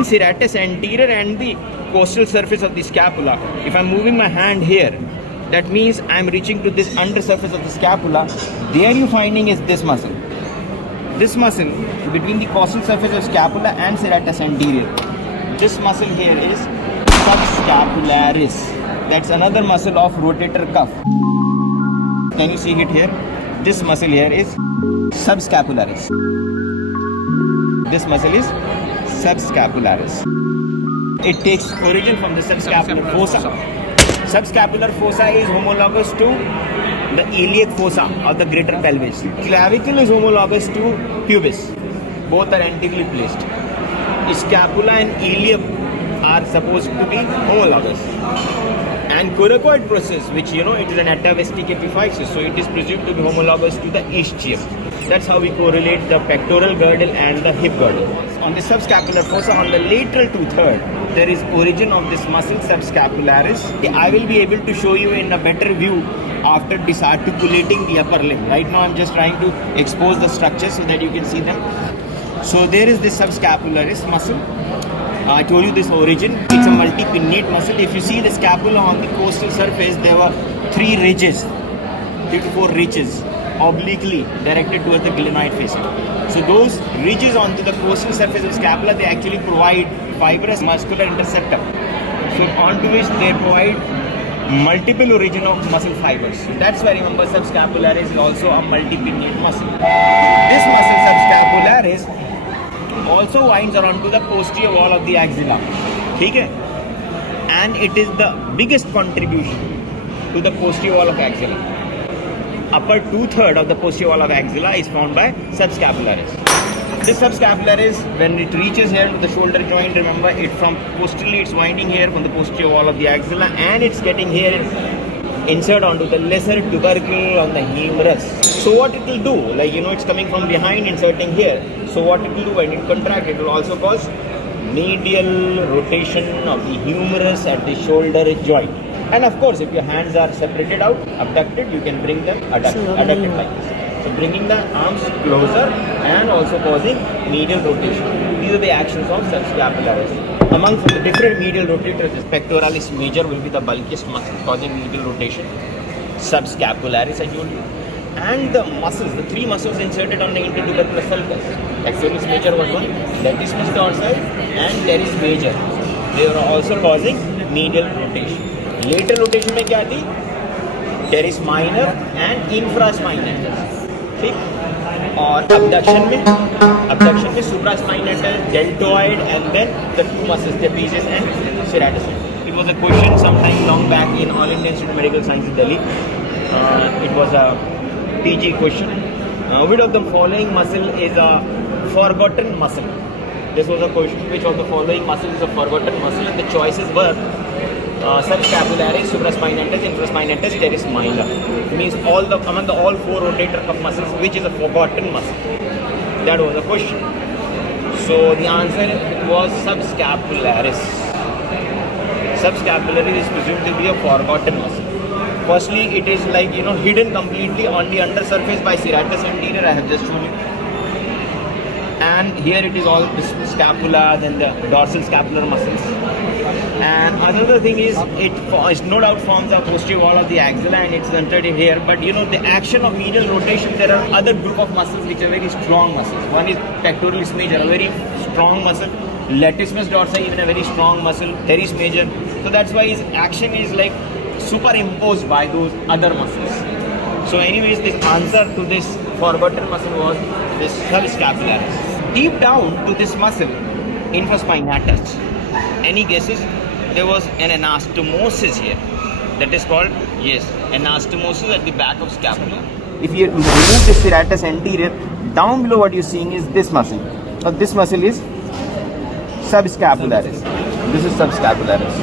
between serratus anterior and the costal surface of the scapula. If I'm moving my hand here, that means I'm reaching to this undersurface of the scapula. There you finding is this muscle. This muscle between the costal surface of scapula and serratus anterior. This muscle here is subscapularis. That's another muscle of rotator cuff. Can you see it here? This muscle here is subscapularis. This muscle is subscapularis. It takes origin from the subscapular fossa. Subscapular fossa is homologous to the iliac fossa of the greater pelvis. Clavicle is homologous to pubis. Both are anteriorly placed. Scapula and ilium are supposed to be homologous. And coracoid process, which it is an atavistic epiphysis, so it is presumed to be homologous to the ischium. That's how we correlate the pectoral girdle and the hip girdle. On the subscapular fossa, on the lateral 2/3, there is origin of this muscle subscapularis. I will be able to show you in a better view after disarticulating the upper limb. Right now I'm just trying to expose the structures so that you can see them. So there is this subscapularis muscle. I told you this origin. It's a multipinnate muscle. If you see the scapula on the costal surface, there were 3 ridges, 3 to 4 ridges, obliquely directed towards the glenoid facet. So those ridges onto the costal surface of scapula, they actually provide fibrous muscular interceptor. So onto which they provide multiple origin of muscle fibers. So that's why remember subscapularis is also a multipinnate muscle. This muscle subscapularis also winds around to the posterior wall of the axilla. Okay? And it is the biggest contribution to the posterior wall of axilla. Upper 2/3 of the posterior wall of axilla is found by subscapularis. This subscapularis, when it reaches here to the shoulder joint, remember it from posteriorly it's winding here from the posterior wall of the axilla, and it's getting here insert onto the lesser tubercle on the humerus. So what it will do, it's coming from behind, inserting here. So what it will do when it contracts, it will also cause medial rotation of the humerus at the shoulder joint. And of course, if your hands are separated out, abducted, you can bring them adducted like this. So bringing the arms closer and also causing medial rotation. These are the actions of subscapularis. Amongst the different medial rotators, the pectoralis major will be the bulkiest muscle causing medial rotation. Subscapularis, I told you. And the muscles, the 3 muscles inserted on the intertubercular sulcus. Pectoralis major was one, latissimus dorsi and teres major. They are also causing medial rotation. Lateral rotation में क्या थी? Teres minor and infraspinatus. ठीक? और abduction में supraspinatus, deltoid, and then the 2 muscles, trapezius and serratus. It was a question sometime long back in All Indian Institute of Medical Sciences, Delhi. It was a PG question. Which of the following muscle is a forgotten muscle? This was a question. Which of the following muscle is a forgotten muscle? And the choices were subscapularis, supraspinatus, infraspinatus, teres minor. It means among all 4 rotator cuff muscles, which is a forgotten muscle? That was the question. So the answer was subscapularis. Subscapularis is presumed to be a forgotten muscle. Firstly, it is hidden completely on the undersurface by serratus anterior. I have just shown you. And here it is all this scapula, then the dorsal scapular muscles. And another thing is, it no doubt forms a posterior wall of the axilla and it's entered in here. But the action of medial rotation, there are other group of muscles which are very strong muscles. One is pectoralis major, a very strong muscle. Latissimus dorsi, even a very strong muscle. Teres major. So that's why his action is superimposed by those other muscles. So anyways, the answer to this forgotten muscle was this subscapularis. Deep down to this muscle, infraspinatus. Any guesses? There was an anastomosis here. That is called, anastomosis at the back of scapula. If you remove the serratus anterior, down below what you're seeing is this muscle. Now this muscle is subscapularis. This is subscapularis.